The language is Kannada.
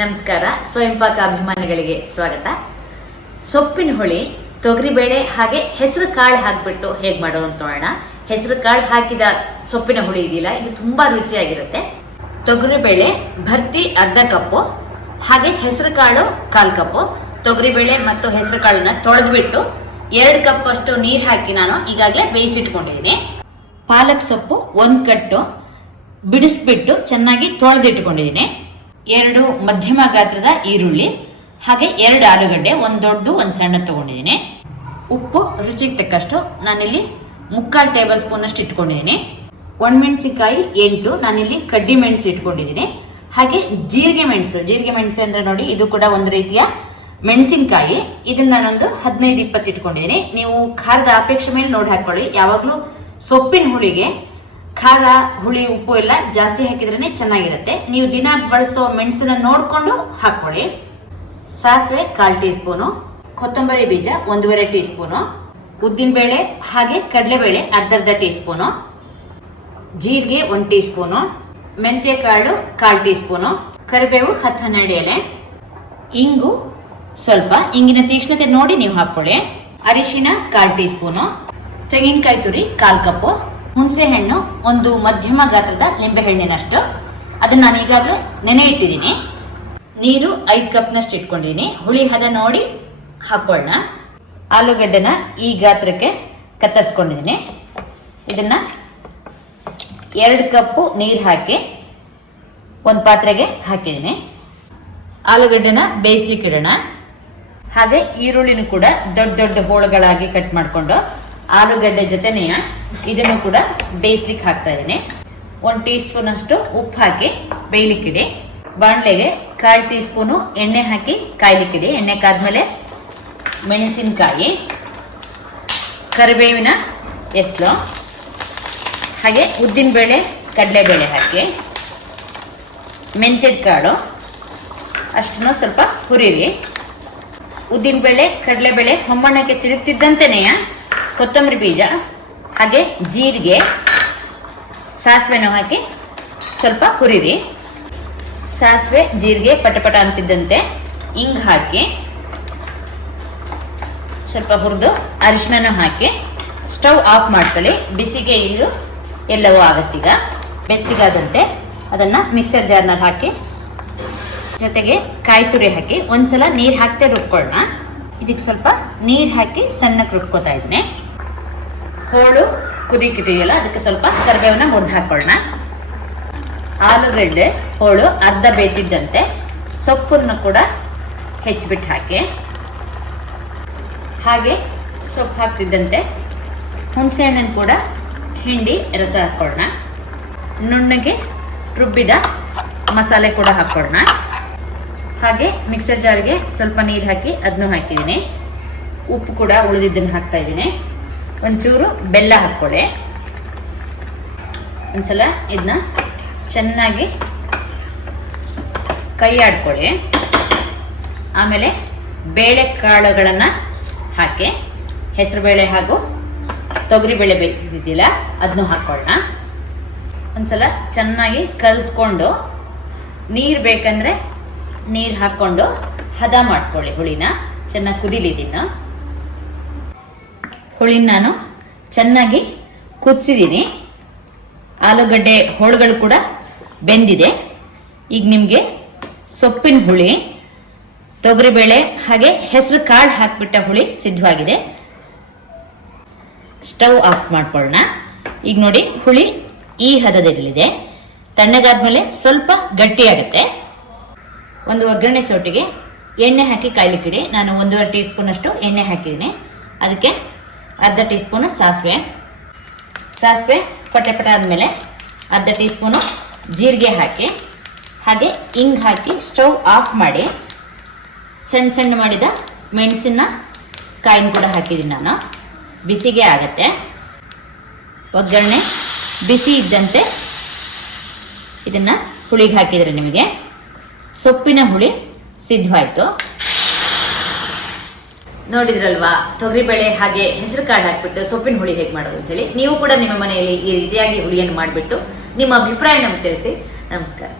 ನಮಸ್ಕಾರ. ಸ್ವಯಂ ಪಾಕ ಅಭಿಮಾನಿಗಳಿಗೆ ಸ್ವಾಗತ. ಸೊಪ್ಪಿನ ಹುಳಿ, ತೊಗರಿಬೇಳೆ, ಹಾಗೆ ಹೆಸರು ಕಾಳು ಹಾಕ್ಬಿಟ್ಟು ಹೇಗೆ ಮಾಡೋದು ಅಂತ ನೋಡೋಣ. ಹೆಸರು ಕಾಳು ಹಾಕಿದ ಸೊಪ್ಪಿನ ಹುಳಿ ಇದೆಯಲ್ಲ, ಇದು ತುಂಬಾ ರುಚಿಯಾಗಿರುತ್ತೆ. ತೊಗರಿಬೇಳೆ, ಭರ್ತಿ ಅರ್ಧ ಕಪ್ಪು, ಹಾಗೆ ಹೆಸರು ಕಾಳು ಕಾಲು ಕಪ್ಪು. ತೊಗರಿಬೇಳೆ ಮತ್ತು ಹೆಸರು ಕಾಳನ್ನ ತೊಳೆದ್ಬಿಟ್ಟು ಎರಡು ಕಪ್ ಅಷ್ಟು ನೀರು ಹಾಕಿ ನಾನು ಈಗಾಗಲೇ ಬೇಯಿಸಿಟ್ಕೊಂಡಿದ್ದೀನಿ. ಪಾಲಕ್ ಸೊಪ್ಪು ಒಂದ್ ಕಟ್ಟು, ಬಿಡಿಸ್ಬಿಟ್ಟು ಚೆನ್ನಾಗಿ ತೊಳೆದಿಟ್ಕೊಂಡಿದ್ದೀನಿ. ಎರಡು ಮಧ್ಯಮ ಗಾತ್ರದ ಈರುಳ್ಳಿ, ಹಾಗೆ ಎರಡು ಆಲೂಗಡ್ಡೆ, ಒಂದು ದೊಡ್ಡದು, ಒಂದು ಸಣ್ಣ ತಗೊಂಡಿದ್ದೀನಿ. ಉಪ್ಪು ರುಚಿಗೆ ತಕ್ಕಷ್ಟು ನಾನಿಲ್ಲಿ ಮುಕ್ಕಾಲು ಟೇಬಲ್ ಸ್ಪೂನ್ ಅಷ್ಟು ಇಟ್ಕೊಂಡಿದ್ದೀನಿ. ಒಣಮೆಣಸಿನಕಾಯಿ ಎಂಟು, ನಾನಿಲ್ಲಿ ಕಡ್ಡಿ ಮೆಣಸು ಇಟ್ಕೊಂಡಿದ್ದೀನಿ. ಹಾಗೆ ಜೀರಿಗೆ ಮೆಣಸು ಜೀರಿಗೆ ಮೆಣಸು ಅಂದ್ರೆ ನೋಡಿ, ಇದು ಕೂಡ ಒಂದು ರೀತಿಯ ಮೆಣಸಿನಕಾಯಿ. ಇದನ್ನ ನಾನೊಂದು ಹದಿನೈದು, ಇಪ್ಪತ್ತು ಇಟ್ಕೊಂಡಿದ್ದೀನಿ. ನೀವು ಖಾರದ ಅಪೇಕ್ಷೆ ಮೇಲೆ ನೋಡಿ ಹಾಕೊಳ್ಳಿ. ಯಾವಾಗಲೂ ಸೊಪ್ಪಿನ ಹುಳಿಗೆ ಖಾರ, ಹುಳಿ, ಉಪ್ಪು ಎಲ್ಲ ಜಾಸ್ತಿ ಹಾಕಿದ್ರೇ ಚೆನ್ನಾಗಿರುತ್ತೆ. ನೀವು ದಿನ ಬಳಸೋ ಮೆಣಸನ್ನ ನೋಡ್ಕೊಂಡು ಹಾಕೊಳ್ಳಿ ಸಾಸಿವೆ ಕಾಲ್ ಟೀ ಸ್ಪೂನು ಕೊತ್ತಂಬರಿ ಬೀಜ ಒಂದೂವರೆ ಟೀ ಸ್ಪೂನು ಉದ್ದಿನಬೇಳೆ ಹಾಗೆ ಕಡಲೆಬೇಳೆ ಅರ್ಧ ಅರ್ಧ ಟೀ ಸ್ಪೂನು ಜೀರಿಗೆ ಒಂದು ಟೀ ಸ್ಪೂನು ಮೆಂತ್ಯ ಕಾಳು ಕಾಲ್ ಟೀ ಸ್ಪೂನು ಕರಿಬೇವು ಹತ್ತು ಹನ್ನೆರಡು ಎಲೆ, ಇಂಗು ಸ್ವಲ್ಪ. ಇಂಗಿನ ತೀಕ್ಷ್ಣತೆ ನೋಡಿ ನೀವು ಹಾಕೊಳ್ಳಿ ಅರಿಶಿಣ ಕಾಲ್ ಟೀ ಸ್ಪೂನು ತೆಂಗಿನಕಾಯಿ ತುರಿ ಕಾಲು ಕಪ್ಪು. ಹುಣಸೆ ಹಣ್ಣು ಒಂದು ಮಧ್ಯಮ ಗಾತ್ರದ ಲಿಂಬೆ ಹಣ್ಣಿನಷ್ಟು. ಅದನ್ನ ನಾನು ಈಗಾಗಲೇ ನೆನೆ ಇಟ್ಟಿದ್ದೀನಿ. ನೀರು ಐದು ಕಪ್ನಷ್ಟು ಇಟ್ಕೊಂಡಿದ್ದೀನಿ. ಹುಳಿ ಹದ ನೋಡಿ ಹಾಕೊಳ್ಳೋಣ. ಆಲೂಗಡ್ಡೆನ ಈ ಗಾತ್ರಕ್ಕೆ ಕತ್ತರಿಸ್ಕೊಂಡಿದ್ದೀನಿ. ಇದನ್ನ ಎರಡು ಕಪ್ಪು ನೀರು ಹಾಕಿ ಒಂದು ಪಾತ್ರೆಗೆ ಹಾಕಿದ್ದೀನಿ. ಆಲೂಗಡ್ಡೆನ ಬೇಯಿಸ್ಲಿಕ್ಕೆ ಇಡೋಣ. ಹಾಗೆ ಈರುಳ್ಳಿನೂ ಕೂಡ ದೊಡ್ಡ ದೊಡ್ಡ ಹೋಳುಗಳಾಗಿ ಕಟ್ ಮಾಡಿಕೊಂಡು ಆಲೂಗಡ್ಡೆ ಜೊತೆನೆ ಇದನ್ನು ಕೂಡ ಬೇಯಿಸ್ಲಿಕ್ಕೆ ಹಾಕ್ತಾ ಇದ್ದೀನಿ. ಒಂದು ಟೀ ಸ್ಪೂನ್ ಅಷ್ಟು ಉಪ್ಪು ಹಾಕಿ ಬೇಯ್ಲಿಕ್ಕಿಡಿ ಬಾಣಲೆಗೆ ಕಾಲು ಟೀ ಸ್ಪೂನು ಎಣ್ಣೆ ಹಾಕಿ ಕಾಯ್ಲಿಕ್ಕಿಡಿ ಎಣ್ಣೆ ಕಾದ್ಮೇಲೆ ಮೆಣಸಿನಕಾಯಿ, ಕರಿಬೇವಿನ ಎಸ್ಲು, ಹಾಗೆ ಉದ್ದಿನಬೇಳೆ, ಕಡಲೆಬೇಳೆ ಹಾಕಿ, ಮೆಂತ್ಯದ ಕಾಳು, ಅಷ್ಟನ್ನು ಸ್ವಲ್ಪ ಹುರಿರಿ. ಉದ್ದಿನಬೇಳೆ, ಕಡಲೆಬೇಳೆ ಹೊಂಬಣ್ಣಕ್ಕೆ ತಿರುಗ್ತಿದ್ದಂತೆಯೇ ಕೊತ್ತಂಬರಿ ಬೀಜ. ಹಾಗೆ ಜೀರಿಗೆ, ಸಾಸಿವೆನ ಹಾಕಿ ಸ್ವಲ್ಪ ಹುರಿರಿ ಸಾಸಿವೆ, ಜೀರಿಗೆ ಪಟಪಟ ಅಂತಿದ್ದಂತೆ ಹಿಂಗ್ ಹಾಕಿ ಸ್ವಲ್ಪ ಹುರಿದು ಅರಿಶಿನ ಹಾಕಿ ಸ್ಟವ್ ಆಫ್ ಮಾಡ್ಕೊಳ್ಳಿ. ಬಿಸಿಗೆ ಇದು ಎಲ್ಲವೂ ಆಗತ್ತೀಗ ಬೆಚ್ಚಗಾದಂತೆ ಅದನ್ನ ಮಿಕ್ಸರ್ ಜಾರ್ನಲ್ಲಿ ಹಾಕಿ ಜೊತೆಗೆ ಕಾಯಿ ತುರಿ ಹಾಕಿ. ಒಂದ್ಸಲ ನೀರ್ ಹಾಕ್ತೇ ರುಬ್ಕೊಳ್ಳೋಣ ಇದಕ್ಕೆ ಸ್ವಲ್ಪ ನೀರ್ ಹಾಕಿ ಸಣ್ಣಕ್ಕೆ ರುಬ್ಕೋತಾ ಇದ್ದೀನಿ ಹೋಳು ಕುದಿಕಿಟ್ಟಿದೆಯಲ್ಲ ಅದಕ್ಕೆ ಸ್ವಲ್ಪ ಕರಿಬೇವನ್ನ ಮುರಿದು ಹಾಕೊಳ್ಳೋಣ ಆಲೂಗಡ್ಡೆ, ಹೋಳು, ಅರ್ಧ ಬೇಯ್ತಿದ್ದಂತೆ, ಸೊಪ್ಪನ್ನು ಕೂಡ ಹೆಚ್ಚಿಬಿಟ್ಟು ಹಾಕಿ. ಹಾಗೆ ಸೊಪ್ಪು ಹಾಕ್ತಿದ್ದಂತೆ ಹುಣಸೆ ಹಣ್ಣನ್ನು ಕೂಡ ಹಿಂಡಿ ರಸ ಹಾಕೊಳ್ಳೋಣ ನುಣ್ಣಗೆ ರುಬ್ಬಿದ ಮಸಾಲೆ ಕೂಡ ಹಾಕೊಳ್ಳೋಣ ಹಾಗೆ ಮಿಕ್ಸರ್ ಜಾರ್ಗೆ ಸ್ವಲ್ಪ ನೀರು ಹಾಕಿ ಅದನ್ನು ಹಾಕಿದ್ದೀನಿ. ಉಪ್ಪು ಕೂಡ ಉಳಿದಿದ್ದನ್ನು ಹಾಕ್ತಾ ಇದ್ದೀನಿ. ಒಂಚೂರು ಬೆಲ್ಲ ಹಾಕ್ಕೊಳ್ಳಿ. ಒಂದ್ಸಲ ಇದನ್ನ ಚೆನ್ನಾಗಿ ಕೈ ಆಡ್ಕೊಳ್ಳಿ. ಆಮೇಲೆ ಬೇಳೆ ಕಾಳುಗಳನ್ನು ಹಾಕಿ, ಹೆಸರುಬೇಳೆ ಹಾಗೂ ತೊಗರಿಬೇಳೆ ಬೇಯಿಸಿದ್ದಿಲ್ಲ ಅದನ್ನು ಹಾಕೊಳ್ಳೋಣ ಒಂದ್ಸಲ ಚೆನ್ನಾಗಿ ಕಲಸ್ಕೊಂಡು, ನೀರು ಬೇಕಂದ್ರೆ ನೀರು ಹಾಕ್ಕೊಂಡು ಹದ ಮಾಡ್ಕೊಳ್ಳಿ ಹುಳಿನ. ಚೆನ್ನಾಗಿ ಕುದಿಲಿದ್ದೀನಿ ಹುಳಿನ ನಾನು ಚೆನ್ನಾಗಿ ಕುದಿಸಿದ್ದೀನಿ. ಆಲೂಗಡ್ಡೆ ಹೋಳುಗಳು ಕೂಡ ಬೆಂದಿದೆ. ಈಗ ನಿಮಗೆ ಸೊಪ್ಪಿನ ಹುಳಿ, ತೊಗರಿಬೇಳೆ ಹಾಗೆ ಹೆಸರು ಕಾಳು ಹಾಕಿಬಿಟ್ಟ ಹುಳಿ ಸಿದ್ಧವಾಗಿದೆ. ಸ್ಟವ್ ಆಫ್ ಮಾಡ್ಕೊಳ್ಳೋಣ. ಈಗ ನೋಡಿ ಹುಳಿ ಈ ಹದದಲ್ಲಿದೆ. ತಣ್ಣಗಾದ್ಮೇಲೆ ಸ್ವಲ್ಪ ಗಟ್ಟಿಯಾಗುತ್ತೆ. ಒಂದು ಒಗ್ಗರಣೆ ಸೌಟಿಗೆ ಎಣ್ಣೆ ಹಾಕಿ ಕಾಯ್ಲಿಕ್ಕಿಡಿ. ನಾನು ಒಂದೂವರೆ ಟೀ ಸ್ಪೂನ್ ಅಷ್ಟು ಎಣ್ಣೆ ಹಾಕಿದ್ದೀನಿ. ಅದಕ್ಕೆ ಅರ್ಧ ಟೀ ಸ್ಪೂನು ಸಾಸಿವೆ. ಸಾಸಿವೆ ಪಟೆ ಪಟ ಆದಮೇಲೆ ಅರ್ಧ ಟೀ ಸ್ಪೂನು ಜೀರಿಗೆ ಹಾಕಿ, ಹಾಗೆ ಹಿಂಗ್ ಹಾಕಿ ಸ್ಟವ್ ಆಫ್ ಮಾಡಿ ಸಣ್ಣ ಸಣ್ಣ ಮಾಡಿದ ಮೆಣಸಿನ ಕಾಯಿನ ಕೂಡ ಹಾಕಿದ್ದೀನಿ ನಾನು. ಬಿಸಿಗೆ ಆಗತ್ತೆ. ಒಗ್ಗರಣೆ ಬಿಸಿ ಇದ್ದಂತೆ ಇದನ್ನು ಹುಳಿಗೆ ಹಾಕಿದರೆ ನಿಮಗೆ ಸೊಪ್ಪಿನ ಹುಳಿ ಸಿದ್ಧವಾಯಿತು. ನೋಡಿದ್ರಲ್ವಾ? ತೊಗರಿಬೇಳೆ ಹಾಗೆ ಹೆಸರು ಕಾಳು ಹಾಕ್ಬಿಟ್ಟು ಸೊಪ್ಪಿನ ಹುಳಿ ಹೇಗೆ ಮಾಡೋದು ಅಂತ ಹೇಳಿ ನೀವು ಕೂಡ ನಿಮ್ಮ ಮನೆಯಲ್ಲಿ ಈ ರೀತಿಯಾಗಿ ಹುಳಿಯನ್ನು ಮಾಡಿಬಿಟ್ಟು ನಿಮ್ಮ ಅಭಿಪ್ರಾಯ ನಮ್ಗೆ ತಿಳಿಸಿ ನಮಸ್ಕಾರ.